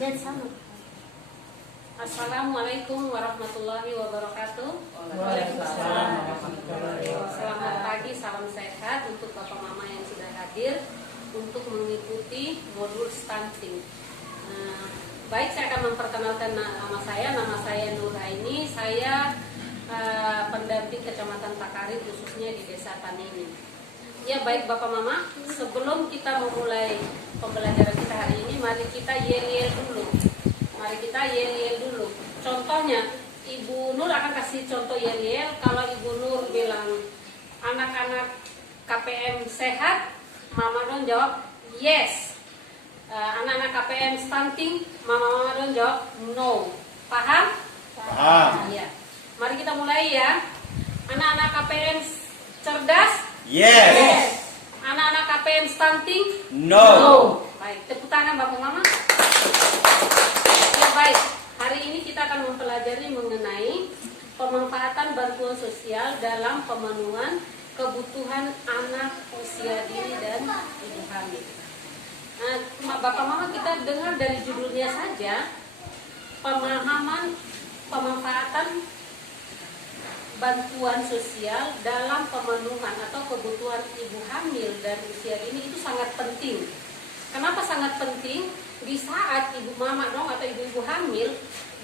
Dan sama. Assalamualaikum warahmatullahi wabarakatuh. Waalaikumsalam. Selamat pagi, salam sehat untuk Bapak Mama yang sudah hadir untuk mengikuti modul stunting. Baik, saya akan memperkenalkan nama saya. Nama saya Nuraini. Saya pendamping Kecamatan Takari, khususnya di Desa Tanini. Ya, baik Bapak Mama, sebelum kita memulai pembelajaran kita hari ini, mari kita yel-yel dulu. Mari kita yel-yel dulu. Contohnya, Ibu Nur akan kasih contoh yel-yel. Kalau Ibu Nur bilang anak-anak KPM sehat, Mama Don jawab yes. Anak-anak KPM stunting, Mama Don jawab no. Paham? Paham. Ya. Mari kita mulai ya. Anak-anak KPM cerdas? Yes. Anak-anak KPM stunting? No. Baik, tepuk tangan Bapak Mama. Ya baik, hari ini kita akan mempelajari mengenai pemanfaatan bantuan sosial dalam pemenuhan kebutuhan anak usia dini dan ibu hamil. Nah, Bapak Mama, kita dengar dari judulnya saja, pemahaman pemanfaatan bantuan sosial dalam pemenuhan atau kebutuhan ibu hamil dan usia dini itu sangat penting. Kenapa sangat penting? Di saat ibu mama dong atau ibu-ibu hamil,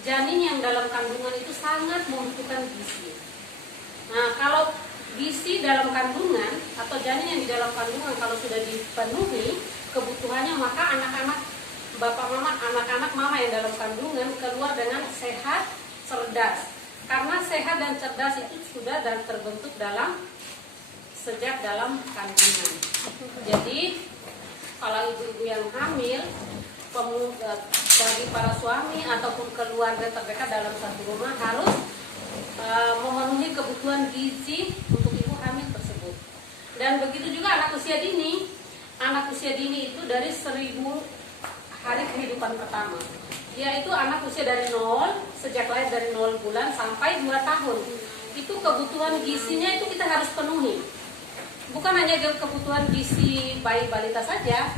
janin yang dalam kandungan itu sangat membutuhkan gizi. Nah, kalau gizi dalam kandungan atau janin yang di dalam kandungan kalau sudah dipenuhi kebutuhannya, maka anak-anak bapak mama, anak-anak mama yang dalam kandungan keluar dengan sehat, cerdas. Karena sehat dan cerdas itu sudah terbentuk sejak dalam kandungan. Jadi kalau ibu-ibu yang hamil, bagi para suami ataupun keluarga terdekat dalam satu rumah harus memenuhi kebutuhan gizi untuk ibu hamil tersebut. Dan begitu juga anak usia dini. Anak usia dini itu dari 1000 hari kehidupan pertama. Yaitu anak usia dari 0, sejak lahir dari 0 bulan sampai 2 tahun. Itu kebutuhan gizinya itu kita harus penuhi. Bukan hanya kebutuhan gizi bayi balita saja,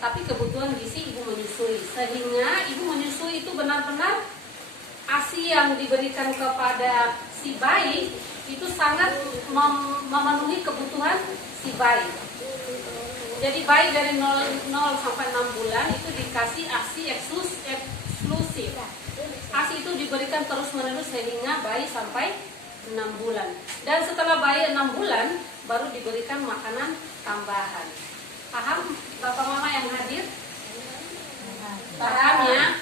tapi kebutuhan gizi ibu menyusui. Sehingga ibu menyusui itu benar-benar ASI yang diberikan kepada si bayi itu sangat memenuhi kebutuhan si bayi. Jadi bayi dari 0 sampai 6 bulan itu dikasih ASI eksklusif. ASI itu diberikan terus-menerus sehingga bayi sampai 6 bulan. Dan setelah bayi 6 bulan baru diberikan makanan tambahan. Paham Bapak Mama yang hadir? Paham ya?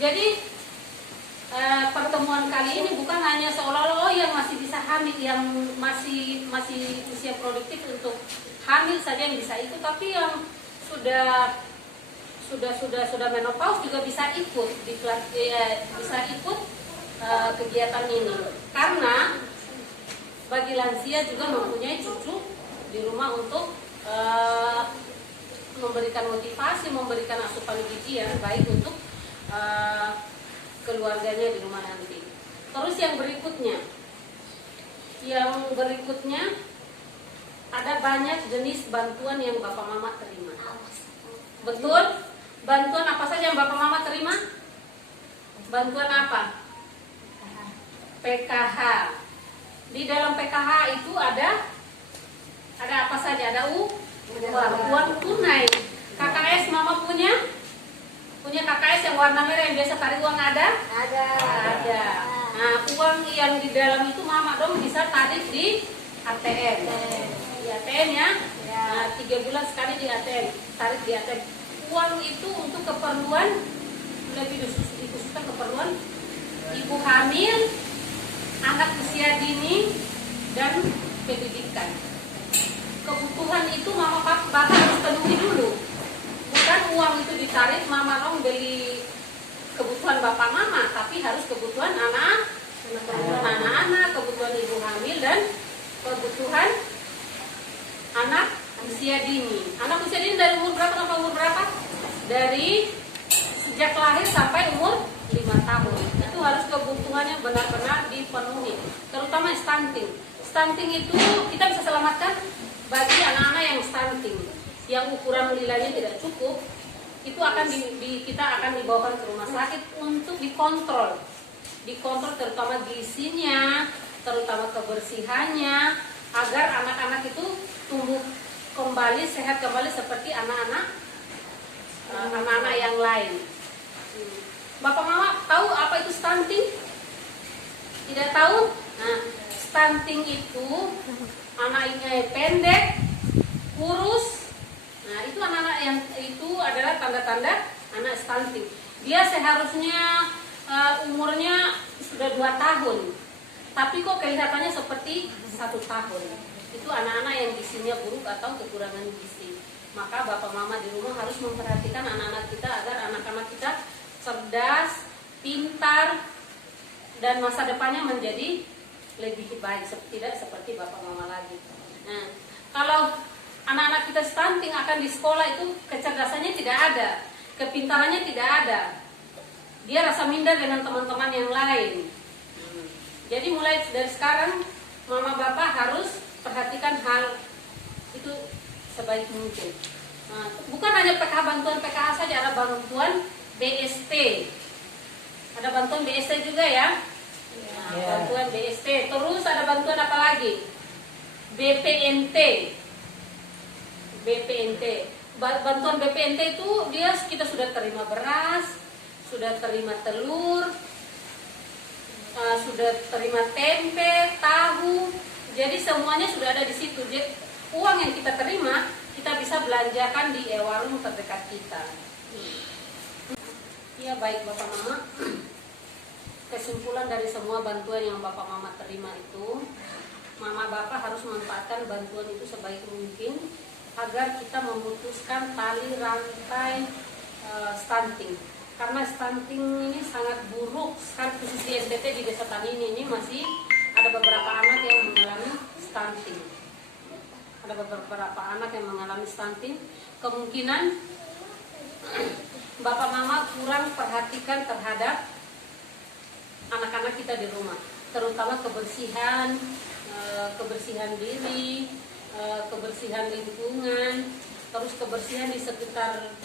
Jadi pertemuan kali ini bukan hanya seolah-olah yang masih bisa hamil, yang masih usia produktif untuk hamil saja yang bisa ikut, tapi yang sudah menopause juga bisa ikut kegiatan ini. Karena bagi lansia juga mempunyai cucu di rumah untuk memberikan motivasi, memberikan asupan gizi yang baik untuk keluarganya di rumah nanti. Terus yang berikutnya ada banyak jenis bantuan yang Bapak Mama terima. Betul? Bantuan apa saja yang Bapak Mama terima? Bantuan apa? PKH. Di dalam PKH itu ada apa saja? Ada uang tunai. KKS Mama punya KKS yang warna merah yang biasa tarik uang ada? Ada. Nah, uang yang di dalam itu Mama dong bisa tarik di ATM. Di ATM ya. Nah, 3 bulan sekali di ATM, tarik di ATM. Uang itu untuk keperluan, lebih dikhususkan keperluan ibu hamil, anak usia dini, dan pendidikan. Kebutuhan itu Mama Bapak harus penuhi dulu. Bukan uang itu ditarik Mama dong beli kebutuhan Bapak Mama, tapi harus kebutuhan anak-anak, kebutuhan ibu hamil, dan kebutuhan anak usia dini. Anak usia dini dari umur berapa sampai umur berapa? Dari sejak lahir sampai umur 5 tahun. Itu harus kebutuhannya benar-benar dipenuhi. Terutama stunting. Stunting itu kita bisa selamatkan bagi anak-anak yang stunting, yang ukuran lilanya tidak cukup. itu akan kita akan dibawakan ke rumah sakit untuk dikontrol terutama gizinya, terutama kebersihannya, agar anak-anak itu tumbuh kembali, sehat kembali seperti anak-anak yang lain. Bapak Mama tahu apa itu stunting? Tidak tahu? Nah, stunting itu anaknya pendek, kurus. Nah, itu anak-anak yang itu adalah tanda-tanda anak stunting. Dia seharusnya umurnya sudah 2 tahun, tapi kok kelihatannya seperti 1 tahun. Itu anak-anak yang gizinya buruk atau kekurangan gizi. Maka Bapak Mama di rumah harus memperhatikan anak-anak kita agar anak-anak kita cerdas, pintar, dan masa depannya menjadi lebih baik, tidak seperti Bapak Mama lagi. Nah, kalau anak-anak kita stunting akan di sekolah itu kecerdasannya tidak ada, kepintarannya tidak ada. Dia rasa minder dengan teman-teman yang lain. Jadi mulai dari sekarang Mama Bapak harus perhatikan hal itu sebaik mungkin. Nah, bukan hanya bantuan PKH saja, ada bantuan BST. Ada bantuan BST juga ya. Nah, bantuan BST. Terus ada bantuan apa lagi? BPNT. Bantuan BPNT itu kita sudah terima beras, sudah terima telur, sudah terima tempe, tahu. Jadi semuanya sudah ada di situ. Jadi, uang yang kita terima kita bisa belanjakan di warung terdekat kita. Ya, baik Bapak Mama. Kesimpulan dari semua bantuan yang Bapak Mama terima itu, Mama Bapak harus memanfaatkan bantuan itu sebaik mungkin agar kita memutuskan tali rantai stunting. Karena stunting ini sangat buruk, khusus di NTT di Desa Tani ini masih ada beberapa anak yang mengalami stunting. Ada beberapa anak yang mengalami stunting. Kemungkinan Bapak Mama kurang perhatikan terhadap anak-anak kita di rumah, terutama kebersihan diri, kebersihan lingkungan, terus kebersihan di sekitar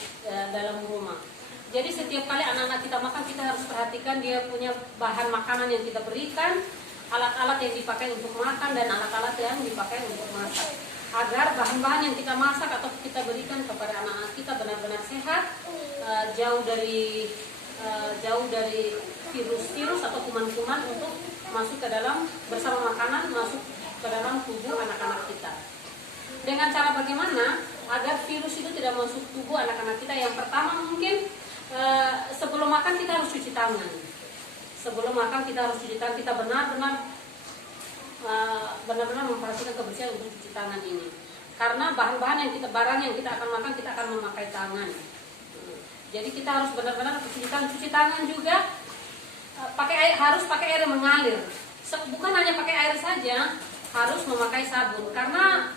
dalam rumah. Jadi setiap kali anak-anak kita makan, kita harus perhatikan dia punya bahan makanan yang kita berikan, alat-alat yang dipakai untuk makan dan alat-alat yang dipakai untuk masak, agar bahan-bahan yang kita masak atau kita berikan kepada anak-anak kita benar-benar sehat, jauh dari virus-virus atau kuman-kuman untuk masuk ke dalam bersama makanan, masuk ke dalam tubuh anak-anak kita. Dengan cara bagaimana agar virus itu tidak masuk tubuh anak-anak kita? Yang pertama mungkin sebelum makan kita harus cuci tangan. Sebelum makan kita harus cuci tangan. Kita benar-benar memperhatikan kebersihan untuk cuci tangan ini. Karena barang yang kita akan makan, kita akan memakai tangan. Jadi kita harus benar-benar cuci tangan juga. Harus pakai air yang mengalir. Bukan hanya pakai air saja, harus memakai sabun. Karena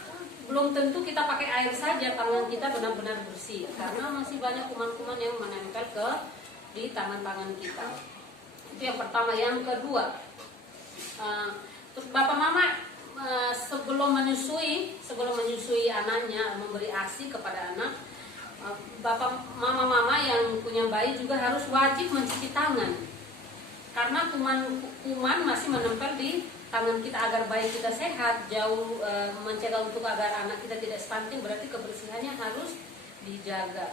belum tentu kita pakai air saja tangan kita benar-benar bersih, karena masih banyak kuman-kuman yang menempel di tangan-tangan kita. Itu yang pertama. Yang kedua, terus Bapak Mama sebelum menyusui anaknya, memberi ASI kepada anak, Bapak Mama yang punya bayi juga harus wajib mencuci tangan, karena kuman masih menempel di tangan kita. Agar bayi kita sehat, mencegah untuk agar anak kita tidak stunting, berarti kebersihannya harus dijaga.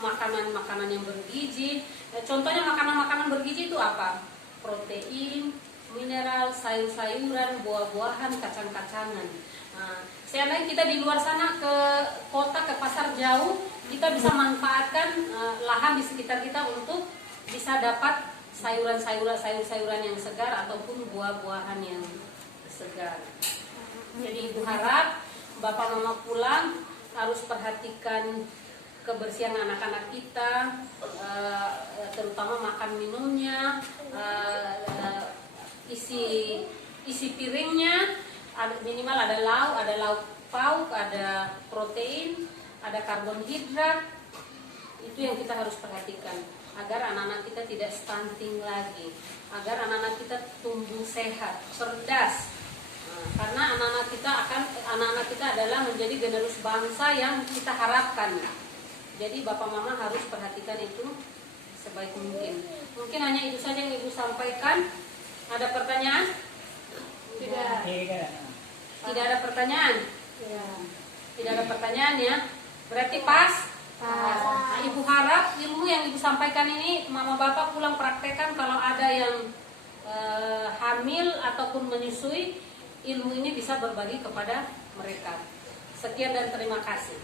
Makanan yang bergizi. Contohnya makanan bergizi itu apa? Protein, mineral, sayur-sayuran, buah-buahan, kacang-kacangan. Nah, seandainya kita di luar sana ke kota, ke pasar jauh, kita bisa manfaatkan lahan di sekitar kita untuk bisa dapat sayuran yang segar ataupun buah-buahan yang segar. Jadi Ibu harap Bapak Mama pulang harus perhatikan kebersihan anak-anak kita, terutama makan minumnya, isi piringnya, minimal ada lauk pauk, ada protein, ada karbohidrat. Itu yang kita harus perhatikan agar anak-anak kita tidak stunting lagi, agar anak-anak kita tumbuh sehat, cerdas. Karena anak-anak kita adalah menjadi generasi bangsa yang kita harapkan. Jadi bapak mama harus perhatikan itu sebaik mungkin. Mungkin hanya itu saja yang ibu sampaikan. Ada pertanyaan? Tidak. Tidak ada pertanyaan. Tidak ada pertanyaan ya. Berarti pas. Nah, ibu harap ilmu yang ibu sampaikan ini mama bapak pulang praktekkan. Kalau ada yang hamil ataupun menyusui, ilmu ini bisa berbagi kepada mereka. Sekian dan terima kasih.